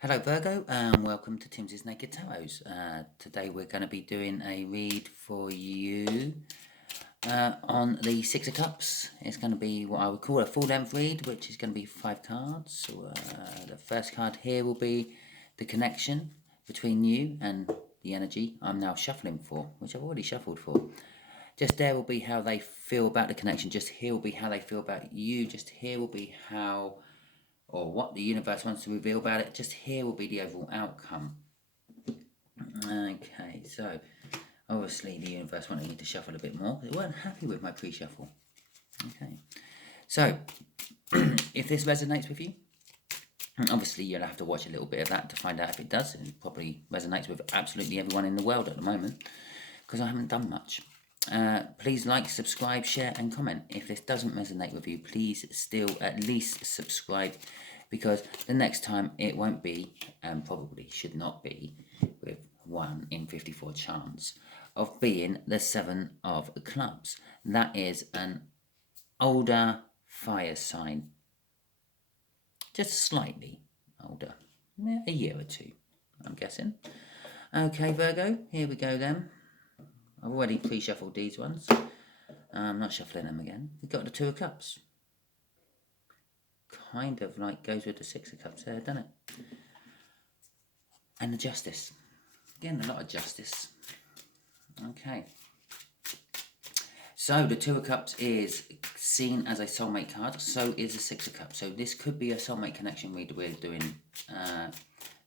Hello Virgo and welcome to Timsy Naked Tarot. Today we're going to be doing a read for you on the Six of Cups. It's going to be what I would call a full-length read, which is going to be 5 cards. So, the first card here will be the connection between you and the energy I'm now shuffling for, which I've already shuffled for. Just there will be how they feel about the connection. Just here will be how they feel about you. Just here will be how or what the universe wants to reveal about it. Just here will be the overall outcome. Okay, so obviously the universe wanted me to shuffle a bit more. They weren't happy with my pre-shuffle. Okay, so if this resonates with you, obviously you'll have to watch a little bit of that to find out if it does. It probably resonates with absolutely everyone in the world at the moment because I haven't done much. Please like, subscribe, share and comment. If this doesn't resonate with you, please still at least subscribe, because the next time it won't be, and probably should not be, with 1 in 54 chance of being the 7 of clubs. That is an older fire sign, just slightly older, a year or two I'm guessing. Okay Virgo, here we go then. I've already pre-shuffled these ones. I'm not shuffling them again. We've got the 2 of Cups. Kind of like goes with the 6 of Cups there, doesn't it? And the Justice. Again, a lot of justice. Okay. So the 2 of Cups is seen as a soulmate card. So is the 6 of Cups. So this could be a soulmate connection read we're doing.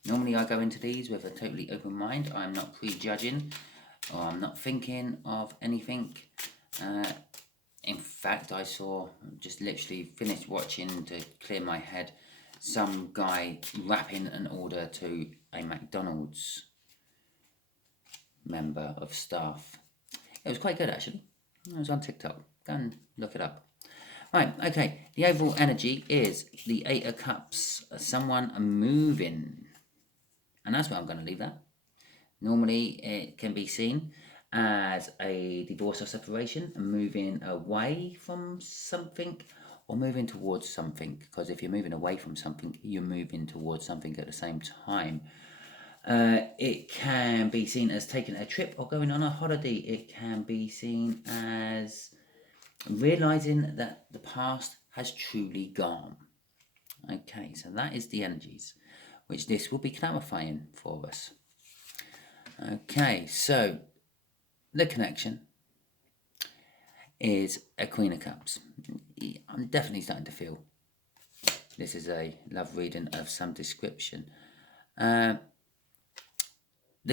Normally I go into these with a totally open mind. I'm not prejudging, or I'm not thinking of anything. In fact, I saw, just literally finished watching to clear my head, some guy rapping an order to a McDonald's member of staff. It was quite good actually. It was on TikTok. Go and look it up. Right, okay. The overall energy is the 8 of Cups. Someone moving. And that's where I'm going to leave that. Normally, it can be seen as a divorce or separation, moving away from something or moving towards something. Because if you're moving away from something, you're moving towards something at the same time. It can be seen as taking a trip or going on a holiday. It can be seen as realizing that the past has truly gone. Okay, so that is the energies, which this will be clarifying for us. Okay, so the connection is a Queen of Cups. I'm definitely starting to feel this is a love reading of some description. The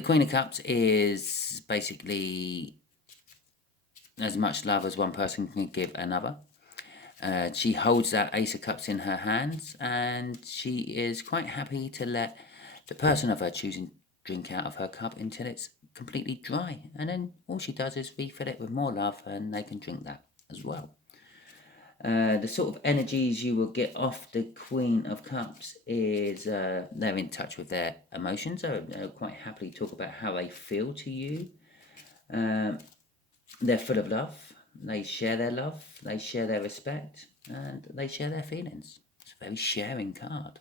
Queen of Cups is basically as much love as one person can give another. She holds that Ace of Cups in her hands, and she is quite happy to let the person of her choosing drink out of her cup until it's completely dry, and then all she does is refill it with more love and they can drink that as well. The sort of energies you will get off the Queen of Cups is they're in touch with their emotions. They'll quite happily talk about how they feel to you. They're full of love. They share their love, they share their respect, and they share their feelings. It's a very sharing card.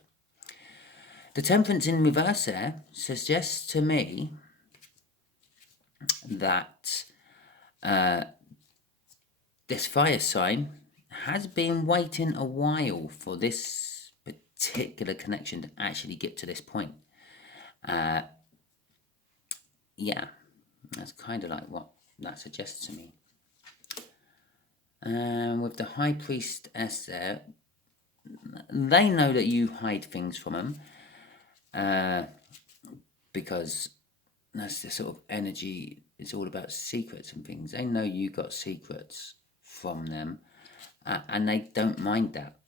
The Temperance in reverse there suggests to me that this fire sign has been waiting a while for this particular connection to actually get to this point. Yeah, that's kind of like what that suggests to me. With the High Priestess there, they know that you hide things from them, because that's the sort of energy. It's all about secrets and things. They know you got secrets from them, and they don't mind that,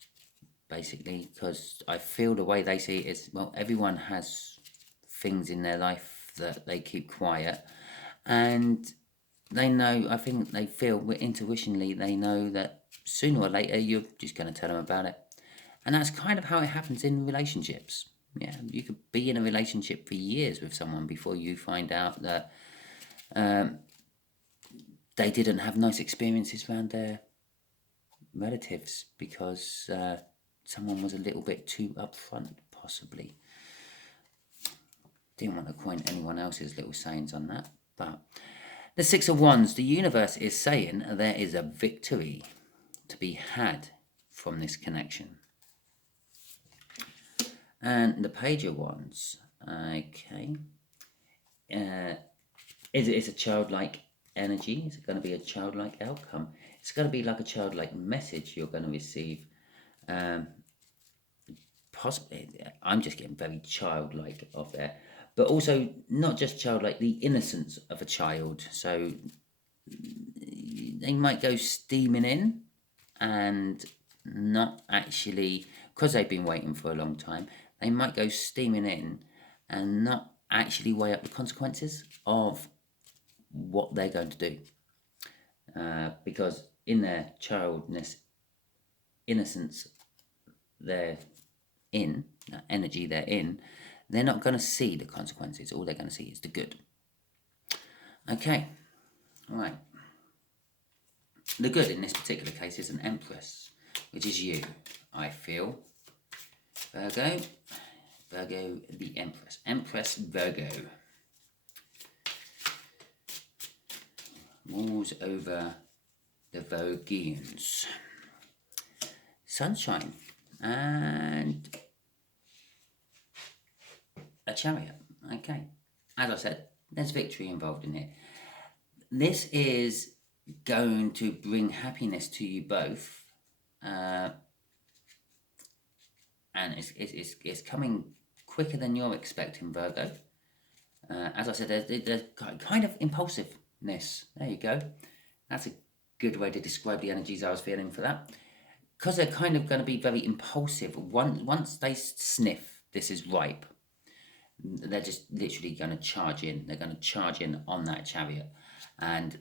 basically, because I feel the way they see it is, well, everyone has things in their life that they keep quiet, and they know, I think they feel intuitionally, they know that sooner or later you're just going to tell them about it. And that's kind of how it happens in relationships. Yeah, you could be in a relationship for years with someone before you find out that they didn't have nice experiences around their relatives because someone was a little bit too upfront, possibly. didn't want to coin anyone else's little sayings on that. But the Six of Wands, the universe is saying there is a victory to be had from this connection. And the Page of Wands, okay. It's a childlike energy. Is it going to be a childlike outcome? It's going to be like a childlike message you're going to receive. Possibly, I'm just getting very childlike off there, but also not just childlike, the innocence of a child. So they might go steaming in and not actually, because they've been waiting for a long time, they might go steaming in and not actually weigh up the consequences of what they're going to do. Because in their childness, innocence, they're in, that energy they're in, they're not going to see the consequences. All they're going to see is the good. Okay, all right. The good in this particular case is an Empress, which is you, I feel. Virgo, the Empress. Empress Virgo. Rules over the Virgians. Sunshine and a Chariot. Okay. As I said, there's victory involved in it. This is going to bring happiness to you both. And it's coming quicker than you're expecting, Virgo. As I said, there's kind of impulsiveness. There you go. That's a good way to describe the energies I was feeling for that. Because they're kind of going to be very impulsive. Once they sniff this is ripe, they're just literally going to charge in. They're going to charge in on that Chariot. And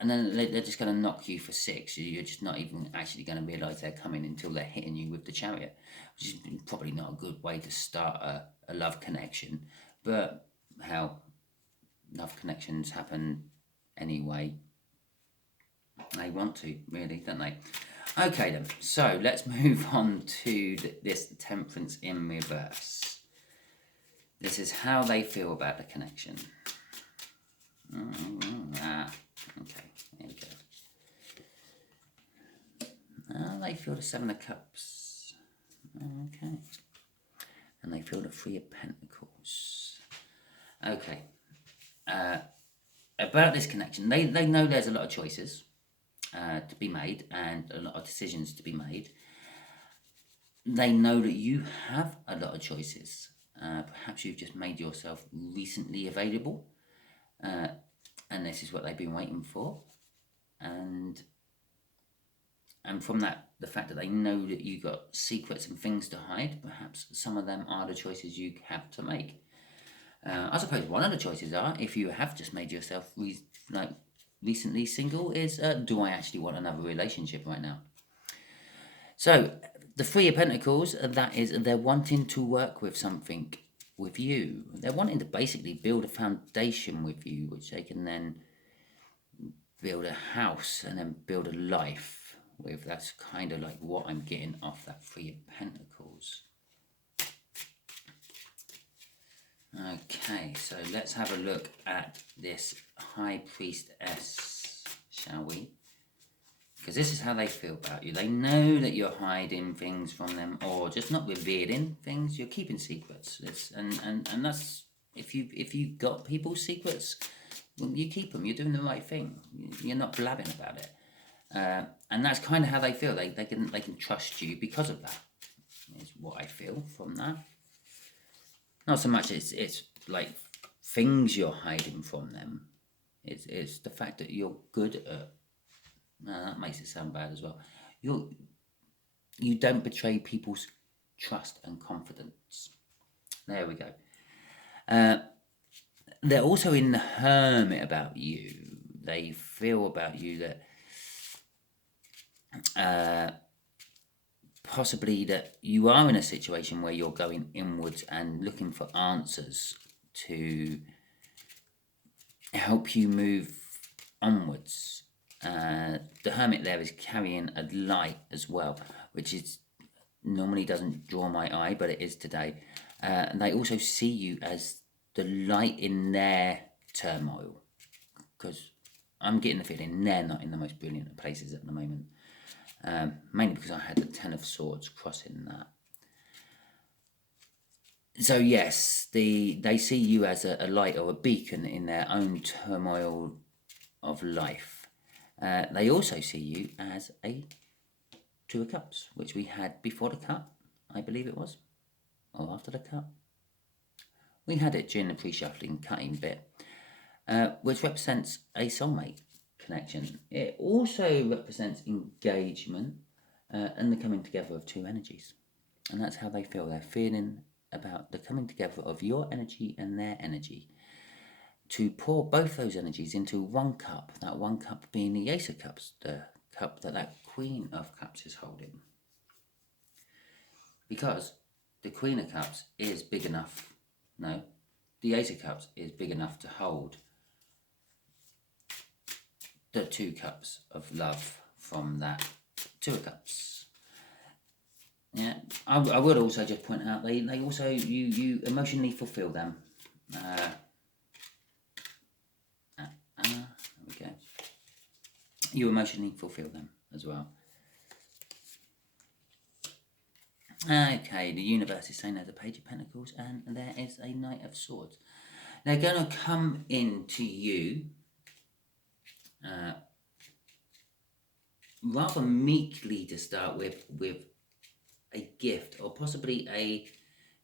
then they're just going to knock you for 6. You're just not even actually going to realise they're coming until they're hitting you with the Chariot, which is probably not a good way to start a love connection. But hell, love connections happen anyway. They want to, really, don't they? Okay then, so let's move on to this Temperance in reverse. This is how they feel about the connection. Okay, there we go. They feel the Seven of Cups. Okay. And they feel the Three of Pentacles. Okay. About this connection, they know there's a lot of choices to be made and a lot of decisions to be made. They know that you have a lot of choices. Perhaps you've just made yourself recently available. And this is what they've been waiting for. And from that, the fact that they know that you've got secrets and things to hide, perhaps some of them are the choices you have to make. I suppose one of the choices are, if you have just made yourself recently single, is do I actually want another relationship right now? So the Three of Pentacles, that is, they're wanting to work with something with you. They're wanting to basically build a foundation with you, which they can then build a house and then build a life with. That's kind of like what I'm getting off that Three of Pentacles. Okay, so let's have a look at this High Priestess, shall we? Because this is how they feel about you. They know that you're hiding things from them, or just not revealing things. You're keeping secrets. And that's, if you got people's secrets, well, you keep them. You're doing the right thing. You're not blabbing about it. And that's kind of how they feel. They can trust you because of that. Is what I feel from that. Not so much it's like things you're hiding from them. It's the fact that you're good at. No, that makes it sound bad as well. You don't betray people's trust and confidence. There we go. They're also in the hermit about you. They feel about you that possibly that you are in a situation where you're going inwards and looking for answers to help you move onwards. The hermit there is carrying a light as well, which is normally doesn't draw my eye, but it is today. And they also see you as the light in their turmoil, because I'm getting the feeling they're not in the most brilliant of places at the moment, mainly because I had the Ten of Swords crossing that. So yes, they see you as a light or a beacon in their own turmoil of life. They also see you as a Two of Cups, which we had before the cut, I believe it was, or after the cut. We had it during the pre-shuffling cutting bit, which represents a soulmate connection. It also represents engagement and the coming together of two energies. And that's how they feel. They're feeling about the coming together of your energy and their energy, to pour both those energies into one cup, that one cup being the Ace of Cups, the cup that Queen of Cups is holding. Because the Queen of Cups is big enough, no, the Ace of Cups is big enough to hold the 2 cups of love from that Two of Cups. Yeah, I would also just point out they also you emotionally fulfill them. There we go. You emotionally fulfill them as well. Okay, the universe is saying there's a Page of Pentacles and there is a Knight of Swords. They're going to come into you rather meekly to start with a gift, or possibly a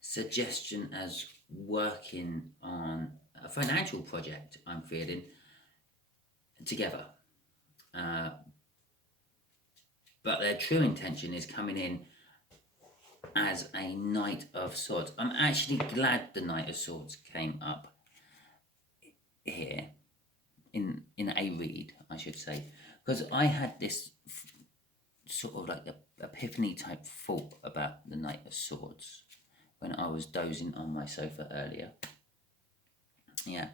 suggestion as working on a financial project, I'm feeling, together. But their true intention is coming in as a Knight of Swords. I'm actually glad the Knight of Swords came up here in a read, I should say, because I had this sort of like a epiphany type thought about the Knight of Swords when I was dozing on my sofa earlier. Yeah,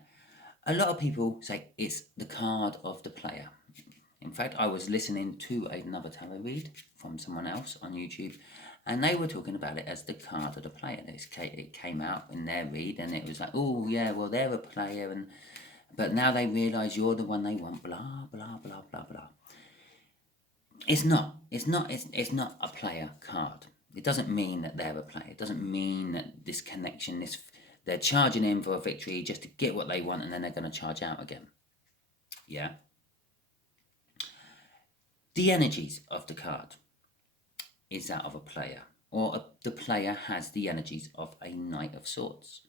a lot of people say it's the card of the player. In fact, I was listening to another tarot read from someone else on YouTube, and they were talking about it as the card of the player. It came out in their read, and it was like, oh yeah, well they're a player, but now they realise you're the one they want. Blah blah blah blah blah. It's not a player card. It doesn't mean that they're a player. It doesn't mean that this connection, they're charging in for a victory just to get what they want, and then they're going to charge out again. Yeah. The energies of the card is that of a player, or the player has the energies of a Knight of Swords.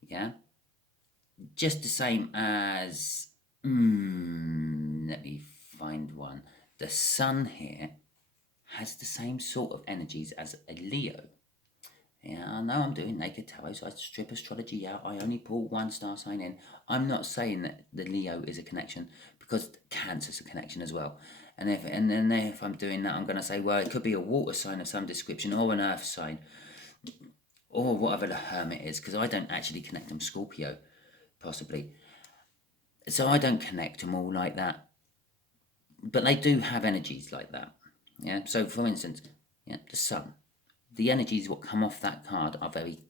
Yeah. Just the same as, let me find one. The Sun here has the same sort of energies as a Leo. Yeah, I know I'm doing Naked Tarot, so I strip astrology out. I only pull one star sign in. I'm not saying that the Leo is a connection, because Cancer's a connection as well. And then if I'm doing that, I'm going to say, well, it could be a water sign of some description, or an earth sign, or whatever the Hermit is, because I don't actually connect them. Scorpio, possibly. So I don't connect them all like that. But they do have energies like that. Yeah. So for instance, yeah, the Sun. The energies what come off that card are very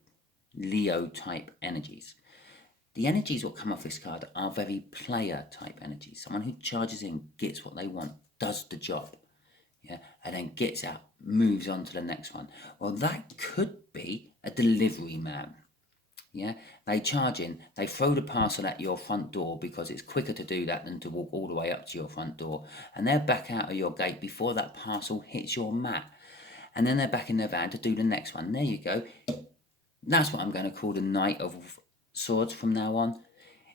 Leo type energies. The energies what come off this card are very player type energies. Someone who charges in, gets what they want, does the job, yeah, and then gets out, moves on to the next one. Well, that could be a delivery man. Yeah, they charge in, they throw the parcel at your front door because it's quicker to do that than to walk all the way up to your front door, and they're back out of your gate before that parcel hits your mat, and then they're back in their van to do the next one. There you go. That's what I'm going to call the Knight of Swords from now on.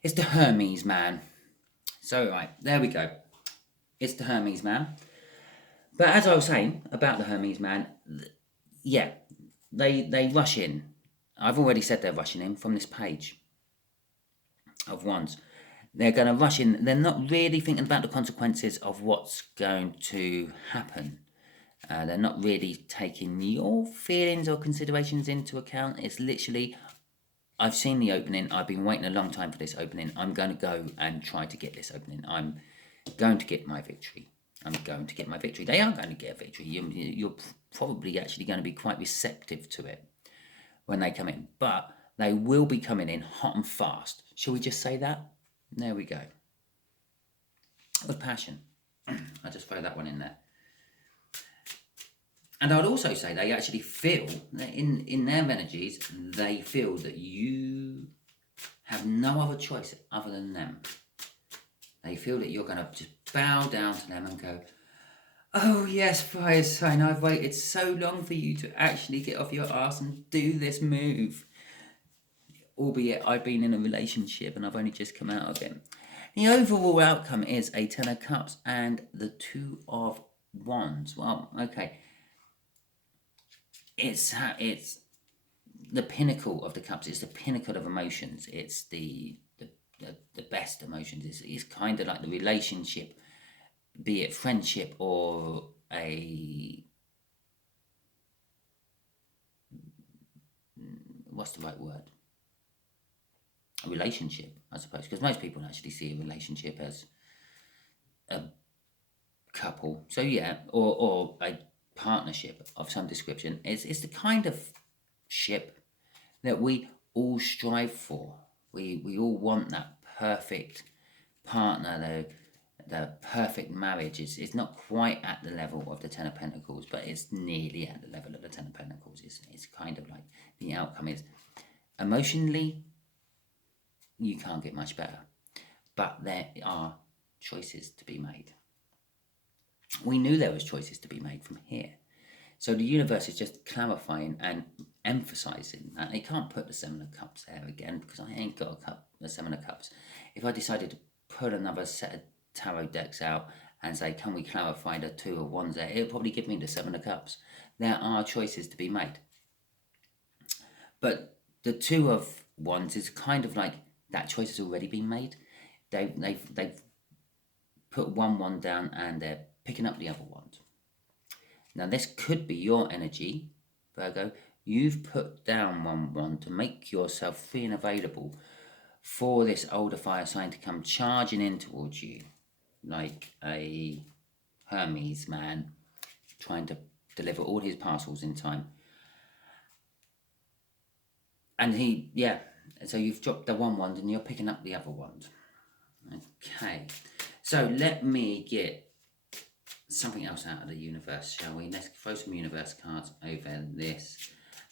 It's the Hermes man. So right, there we go. It's the Hermes man. But as I was saying about the Hermes man, yeah, they rush in. I've already said they're rushing in from this Page of Wands. They're going to rush in. They're not really thinking about the consequences of what's going to happen. They're not really taking your feelings or considerations into account. It's literally, I've seen the opening. I've been waiting a long time for this opening. I'm going to go and try to get this opening. I'm going to get my victory. I'm going to get my victory. They are going to get a victory. You're probably actually going to be quite receptive to it when they come in. But They will be coming in hot and fast. Shall we just say that? There we go. With passion. I'll just throw that one in there. And I'd also say they actually feel, that in their energies, they feel that you have no other choice other than them. They feel that you're going to just bow down to them and go, oh yes, fire sign, I've waited so long for you to actually get off your arse and do this move. Albeit I've been in a relationship and I've only just come out of it. The overall outcome is a Ten of Cups and the Two of Wands. Well, okay. It's the pinnacle of the cups. It's the pinnacle of emotions. It's the best emotions. It's kind of like the relationship, be it friendship or what's the right word? A relationship, I suppose, because most people actually see a relationship as a couple. So yeah, or a partnership of some description. It's the kind of ship that we all strive for. We all want that perfect partner, the perfect marriage. It's not quite at the level of the Ten of Pentacles, but it's nearly at the level of the Ten of Pentacles. It's kind of like the outcome is emotionally, you can't get much better. But there are choices to be made. We knew there was choices to be made from here. So the universe is just clarifying and emphasizing that. They can't put the Seven of Cups there again because I ain't got the Seven of Cups. If I decided to put another set of tarot decks out and say, can we clarify the Two of Wands there, it'll probably give me the Seven of Cups. There are choices to be made. But the Two of Wands is kind of like that choice has already been made. They've put one wand down and they're picking up the other wand. Now this could be your energy, Virgo. You've put down one wand to make yourself free and available for this older fire sign to come charging in towards you, like a Hermes man trying to deliver all his parcels in time. And so you've dropped the one wand and you're picking up the other wand. Okay, so let me get something else out of the universe, shall we? Let's throw some universe cards over this.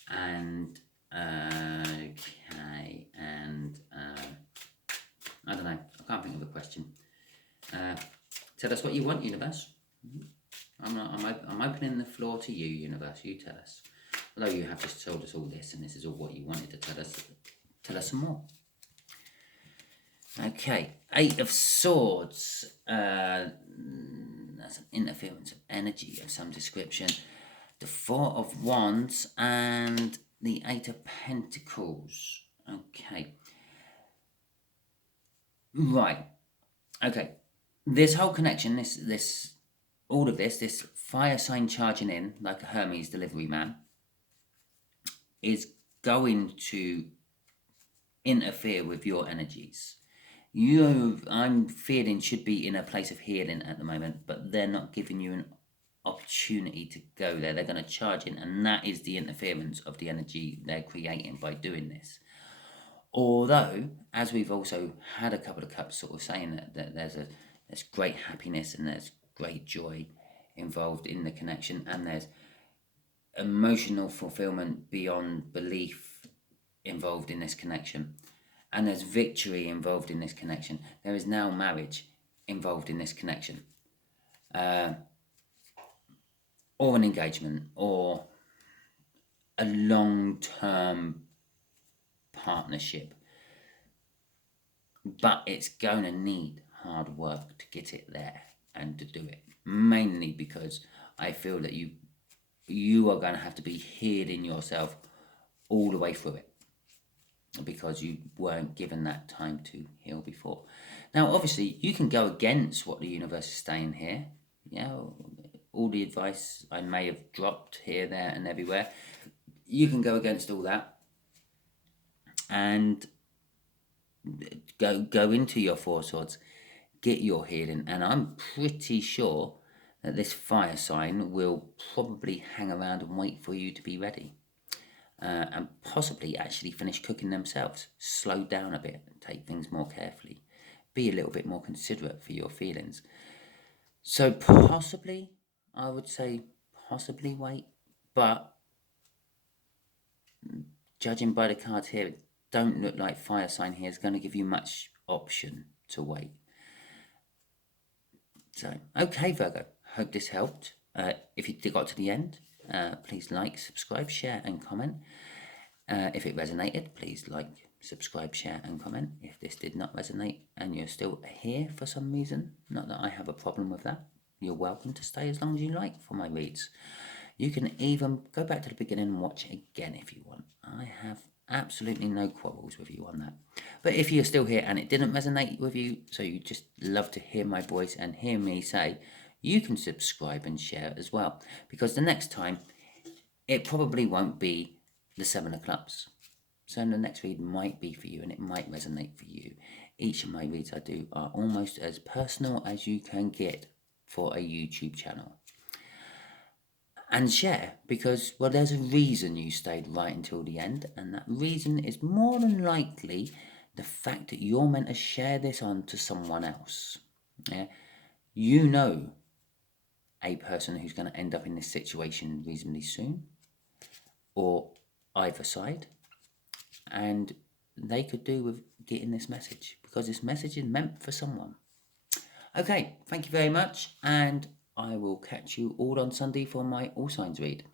And, okay, and, I don't know, I can't think of a question. Tell us what you want, universe. I'm opening the floor to you, universe. You tell us. Although you have just told us all this, and this is all what you wanted to tell us some more. Okay, Eight of Swords. That's an interference of energy of some description. The Four of Wands and the Eight of Pentacles. Okay. Right. Okay. This whole connection, this fire sign charging in like a Hermes delivery man is going to interfere with your energies. I'm feeling should be in a place of healing at the moment, but they're not giving you an opportunity to go there. They're going to charge in, and that is the interference of the energy they're creating by doing this. Although, as we've also had a couple of cups sort of saying that there's great happiness and there's great joy involved in the connection, and there's emotional fulfillment beyond belief involved in this connection. And there's victory involved in this connection. There is now marriage involved in this connection. Or an engagement, or a long-term partnership. But it's going to need hard work to get it there and to do it. Mainly because I feel that you are going to have to be healing yourself all the way through it, because you weren't given that time to heal before. Now, obviously, you can go against what the universe is saying here. All the advice I may have dropped here, there, and everywhere. You can go against all that and go into your Four Swords, get your healing, and I'm pretty sure that this fire sign will probably hang around and wait for you to be ready. and possibly actually finish cooking themselves. Slow down a bit and take things more carefully. Be a little bit more considerate for your feelings. So possibly, I would say possibly wait, but judging by the cards here, it don't look like fire sign here is going to give you much option to wait. So, okay, Virgo, hope this helped. If you got to the end, please like, subscribe, share, and comment. If it resonated, please like, subscribe, share, and comment. If this did not resonate and you're still here for some reason, not that I have a problem with that, you're welcome to stay as long as you like for my reads. You can even go back to the beginning and watch again if you want. I have absolutely no quarrels with you on that. But if you're still here and it didn't resonate with you, so you just love to hear my voice and hear me say, you can subscribe and share as well. Because the next time, it probably won't be the Seven of Clubs. So the next read might be for you and it might resonate for you. Each of my reads I do are almost as personal as you can get for a YouTube channel. And share, because, well, there's a reason you stayed right until the end, and that reason is more than likely the fact that you're meant to share this on to someone else. Yeah? You know a person who's going to end up in this situation reasonably soon, or either side, and they could do with getting this message, because this message is meant for someone. Okay, thank you very much, and I will catch you all on Sunday for my All Signs read.